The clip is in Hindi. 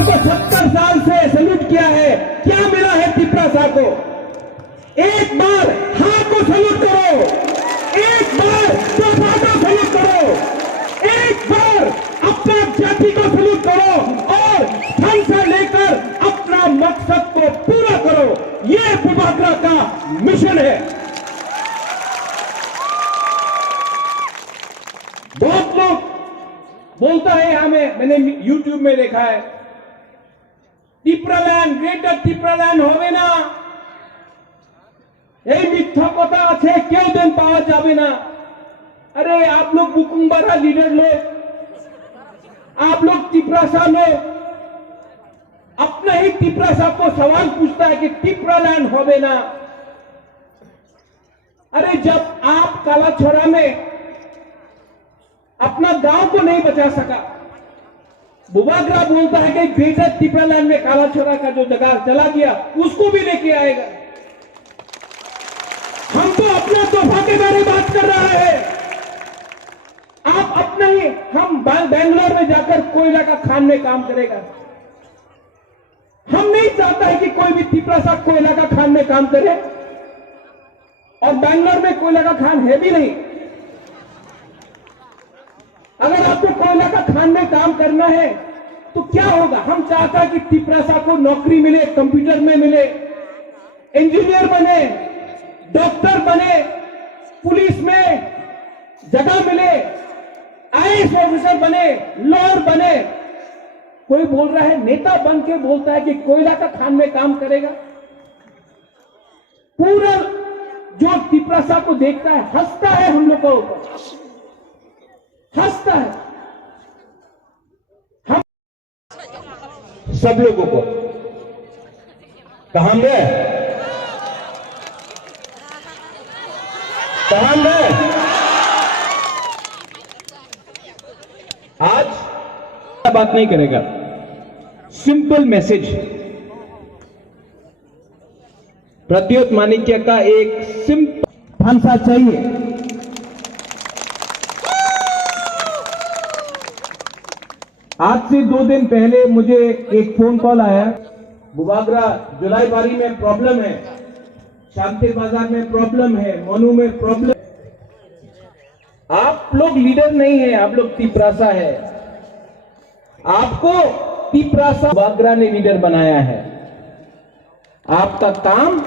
सरकार को 70 साल से सैल्यूट किया है, क्या मिला है तिपरासा को? एक बार हाँ को सैल्यूट करो, एक बार तोहफा को सैल्यूट करो, एक बार अपना जाति को सैल्यूट करो और फन से लेकर अपना मकसद को पूरा करो। यह बुबागरा का मिशन है। बहुत लोग बोलता है हमें, मैंने YouTube में देखा है, टिप्रालैंड, ग्रेटर टिप्रालैंड होवे ना, এই মিথ্যা কথা আছে, কেউ দেন পাওয়া যাবে না। अरे आप लोग बुकुम्बारा लीडर लोग, आप लोग तिपरासा लोग, अपना ही तिपरासा को सवाल पूछता है कि टिप्रालैंड होवे ना। अरे जब आप कालाछोरा में अपना गांव को नहीं बचा सका, बुबागरा बोलता है कि ग्रेटर टिप्रालैंड में कालाछोरा का जो जगह चला गया उसको भी लेके आएगा। हम तो अपना तोहफा के बारे में बात कर रहा है, आप अपना ही। हम बेंगलोर में जाकर कोयला का खान में काम करेगा, हम नहीं चाहता है कि कोई भी तिपरासा कोयला का खान में काम करे, और बेंगलोर में कोयला का खान है भी नहीं। अगर आपको कोयला का खान में काम करना है तो क्या होगा? हम चाहता है कि तिपरासा को नौकरी मिले, कंप्यूटर में मिले, इंजीनियर बने, डॉक्टर बने, पुलिस में जगह मिले, आईएएस ऑफिसर बने, लॉयर बने। कोई बोल रहा है, नेता बन के बोलता है कि कोयला का खान में काम करेगा। पूरा जो तिपरासा को देखता है हंसता है, हम लोग को हंसता है। हम सब लोगों को कहां गए, कहां गए? आज बात नहीं करेगा, सिंपल मैसेज। प्रद्योत माणिक्य का एक सिंपल भाषा चाहिए। आज से 2 दिन पहले मुझे एक फोन कॉल आया, बुबागरा जुलाईबारी में प्रॉब्लम है, शांति बाजार में प्रॉब्लम है, मनु में प्रॉब्लम। आप लोग लीडर नहीं है, आप लोग तिपरासा है। आपको तिपरासा बुबागरा ने लीडर बनाया है। आपका काम